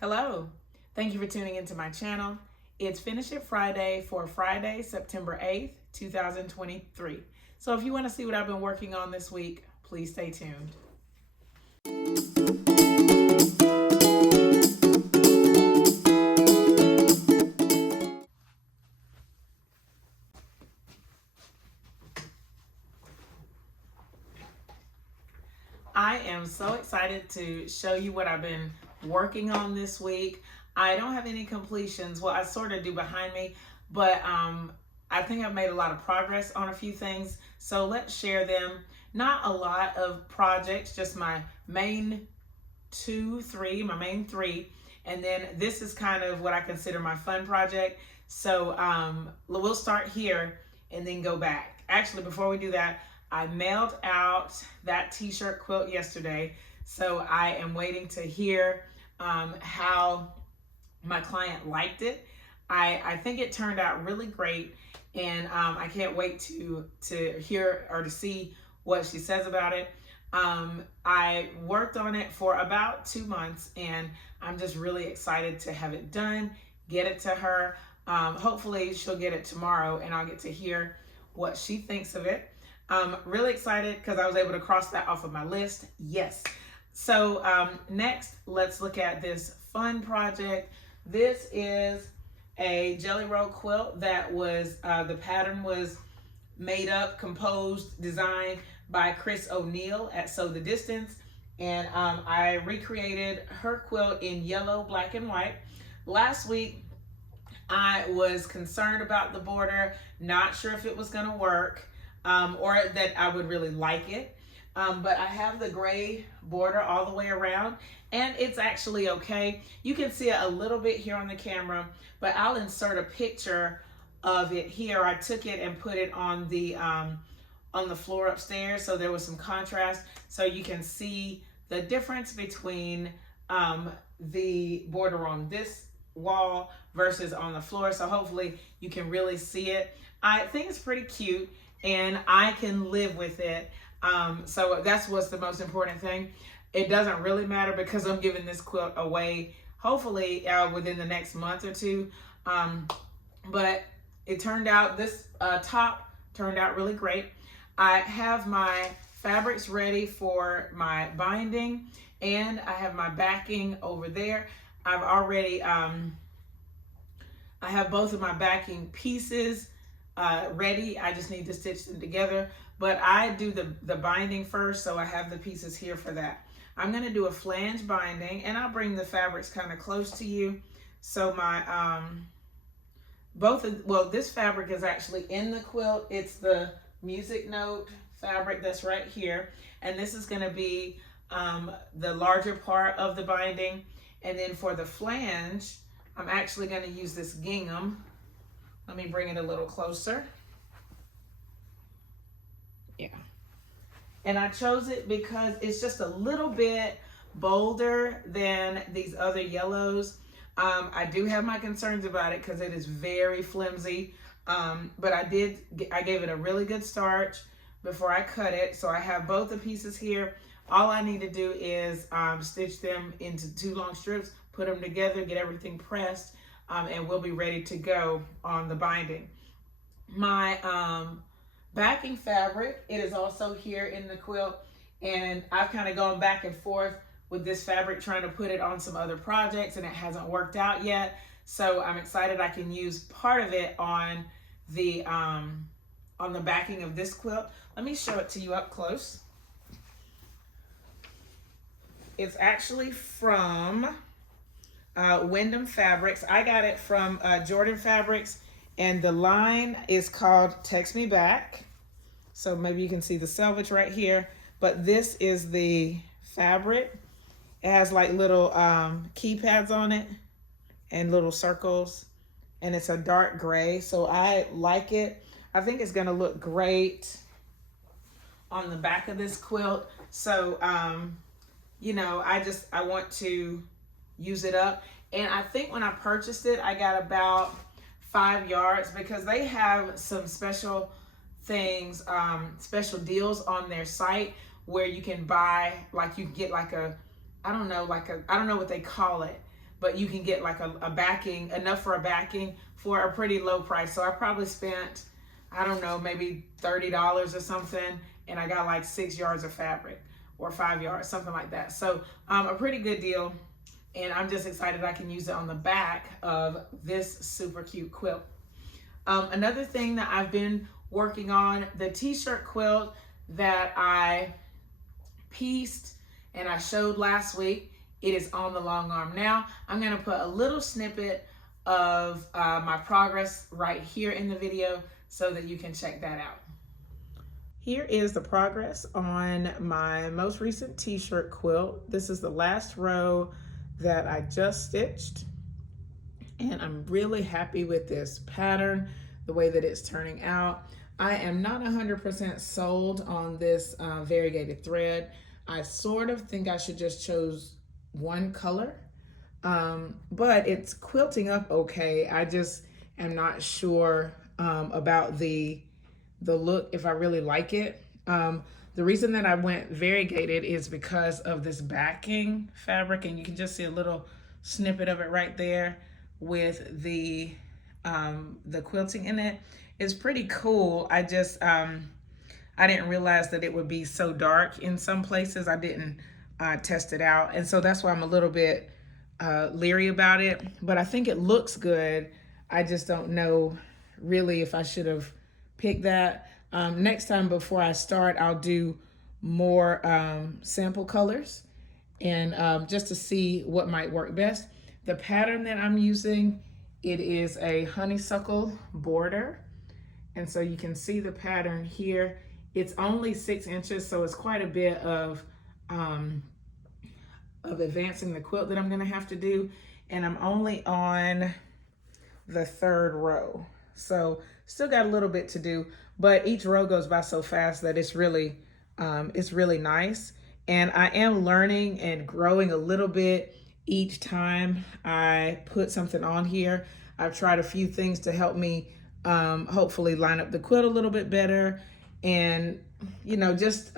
Hello, thank you for tuning into my channel. It's Finish It Friday for Friday, September 8th, 2023. So if you want to see what I've been working on this week, please stay tuned. I am so excited to show you what I've been working on this week. I don't have any completions. Well, I sort of do behind me, but I think I've made a lot of progress on a few things. So let's share them. Not a lot of projects, just my main main three. And then this is kind of what I consider my fun project. So we'll start here and then go back. Actually, before we do that, I mailed out that t-shirt quilt yesterday, so I am waiting to hear how my client liked it. I think it turned out really great, and I can't wait to hear or to see what she says about it. I worked on it for about 2 months, and I'm just really excited to have it done, get it to her. Hopefully she'll get it tomorrow, and I'll get to hear what she thinks of it. I'm really excited because I was able to cross that off of my list. Yes. So next, let's look at this fun project. This is a jelly roll quilt that was, the pattern was made up, composed, designed by Kris at Sew the Distance. And I recreated her quilt in yellow, black, and white. Last week, I was concerned about the border, not sure if it was gonna work. Or that I would really like it. But I have the gray border all the way around, and it's actually okay. You can see it a little bit here on the camera, but I'll insert a picture of it here. I took it and put it on the floor upstairs, so there was some contrast, so you can see the difference between the border on this wall versus on the floor. So hopefully you can really see it. I think it's pretty cute, and I can live with it. So that's what's the most important thing. It doesn't really matter because I'm giving this quilt away, hopefully within the next month or two. But it turned out, this top turned out really great. I have my fabrics ready for my binding, and I have my backing over there. I've already, I have both of my backing pieces ready. I just need to stitch them together, but I do the binding first, so I have the pieces here for that. I'm going to do a flange binding, and I'll bring the fabrics kind of close to you. So my this fabric is actually in the quilt. It's the music note fabric that's right here, and this is going to be the larger part of the binding. And then for the flange, I'm actually going to use this gingham. Let me bring it a little closer. Yeah. And I chose it because it's just a little bit bolder than these other yellows. I do have my concerns about it because it is very flimsy. But I gave it a really good starch before I cut it. So I have both the pieces here. All I need to do is stitch them into 2 long strips, put them together, get everything pressed, and we'll be ready to go on the binding. My backing fabric, it is also here in the quilt, and I've kind of gone back and forth with this fabric trying to put it on some other projects, and it hasn't worked out yet. So I'm excited I can use part of it on the backing of this quilt. Let me show it to you up close. It's actually from Wyndham Fabrics. I got it from Jordan Fabrics, and the line is called Text Me Back. So maybe you can see the selvage right here, but this is the fabric. It has like little keypads on it and little circles, and it's a dark gray, so I like it. I think it's gonna look great on the back of this quilt. So you know, I want to use it up. And I think when I purchased it, I got about 5 yards because they have some special things, special deals on their site where you can buy, like you get like a, I don't know what they call it, but you can get like a backing, enough for a backing for a pretty low price. So I probably spent, I don't know, maybe $30 or something, and I got like 6 yards of fabric or 5 yards, something like that. So a pretty good deal, and I'm just excited I can use it on the back of this super cute quilt. Another thing that I've been working on, the t-shirt quilt that I pieced and I showed last week, it is on the long arm now. I'm gonna put a little snippet of my progress right here in the video so that you can check that out. Here is the progress on my most recent t-shirt quilt. This is the last row that I just stitched, and I'm really happy with this pattern, the way that it's turning out. I am not 100% sold on this variegated thread. I sort of think I should just choose one color, but it's quilting up okay. I just am not sure about the look, if I really like it. The reason that I went variegated is because of this backing fabric, and you can just see a little snippet of it right there with the quilting in it. It's pretty cool. I just I didn't realize that it would be so dark in some places. I didn't test it out, and so that's why I'm a little bit leery about it, but I think it looks good. I just don't know really if I should have picked that. Next time before I start, I'll do more sample colors and just to see what might work best. The pattern that I'm using, it is a honeysuckle border, and so you can see the pattern here. It's only 6 inches, so it's quite a bit of advancing the quilt that I'm gonna have to do, and I'm only on the 3rd row, so still got a little bit to do, but each row goes by so fast that it's really nice. And I am learning and growing a little bit each time I put something on here. I've tried a few things to help me hopefully line up the quilt a little bit better, and you know, just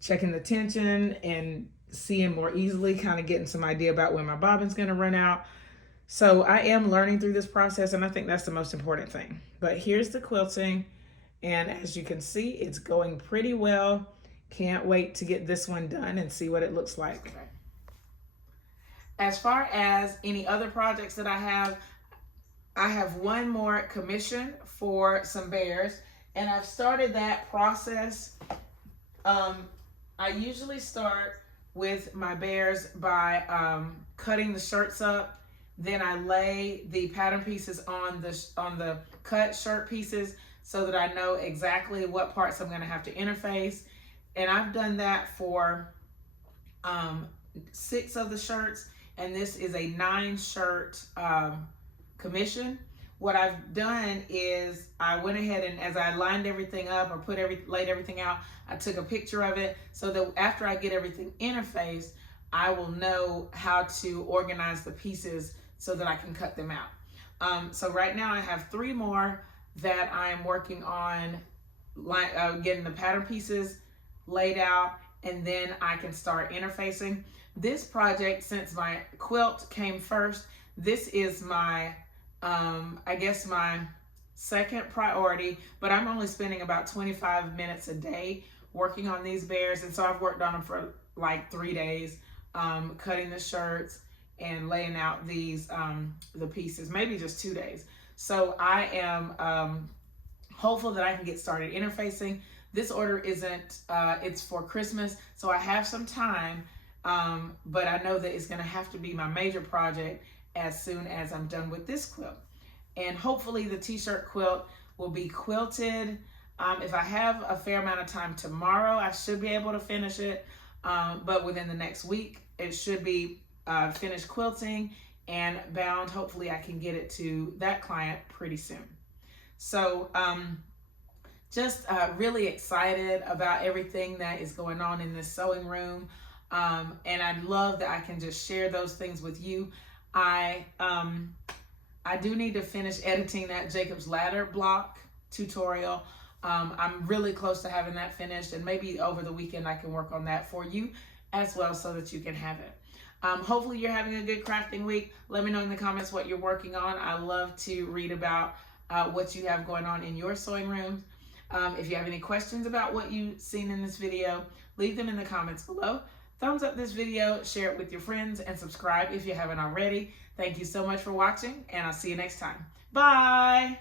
checking the tension and seeing more easily, kind of getting some idea about when my bobbin's gonna run out. So I am learning through this process, and I think that's the most important thing. But here's the quilting, and as you can see, it's going pretty well. Can't wait to get this one done and see what it looks like. As far as any other projects that I have one more commission for some bears, and I've started that process. I usually start with my bears by cutting the shirts up. Then I lay the pattern pieces on the cut shirt pieces so that I know exactly what parts I'm going to have to interface. And I've done that for 6 of the shirts, and this is a 9 shirt commission. What I've done is I went ahead and as I lined everything up or laid everything out, I took a picture of it so that after I get everything interfaced, I will know how to organize the pieces so that I can cut them out. So right now I have 3 more that I'm working on, getting the pattern pieces laid out, and then I can start interfacing. This project, since my quilt came first, this is my, I guess my second priority, but I'm only spending about 25 minutes a day working on these bears. And so I've worked on them for like 3 days, cutting the shirts and laying out these, the pieces, maybe just 2 days. So I am hopeful that I can get started interfacing. This order isn't, it's for Christmas, so I have some time, but I know that it's gonna have to be my major project as soon as I'm done with this quilt. And hopefully the t-shirt quilt will be quilted. If I have a fair amount of time tomorrow, I should be able to finish it, but within the next week, it should be finished quilting and bound. Hopefully I can get it to that client pretty soon. So just really excited about everything that is going on in this sewing room. And I love that I can just share those things with you. I do need to finish editing that Jacob's Ladder block tutorial. I'm really close to having that finished, and maybe over the weekend I can work on that for you as well so that you can have it. Hopefully you're having a good crafting week. Let me know in the comments what you're working on. I love to read about what you have going on in your sewing rooms. If you have any questions about what you've seen in this video, leave them in the comments below. Thumbs up this video, share it with your friends, and subscribe if you haven't already. Thank you so much for watching, and I'll see you next time. Bye!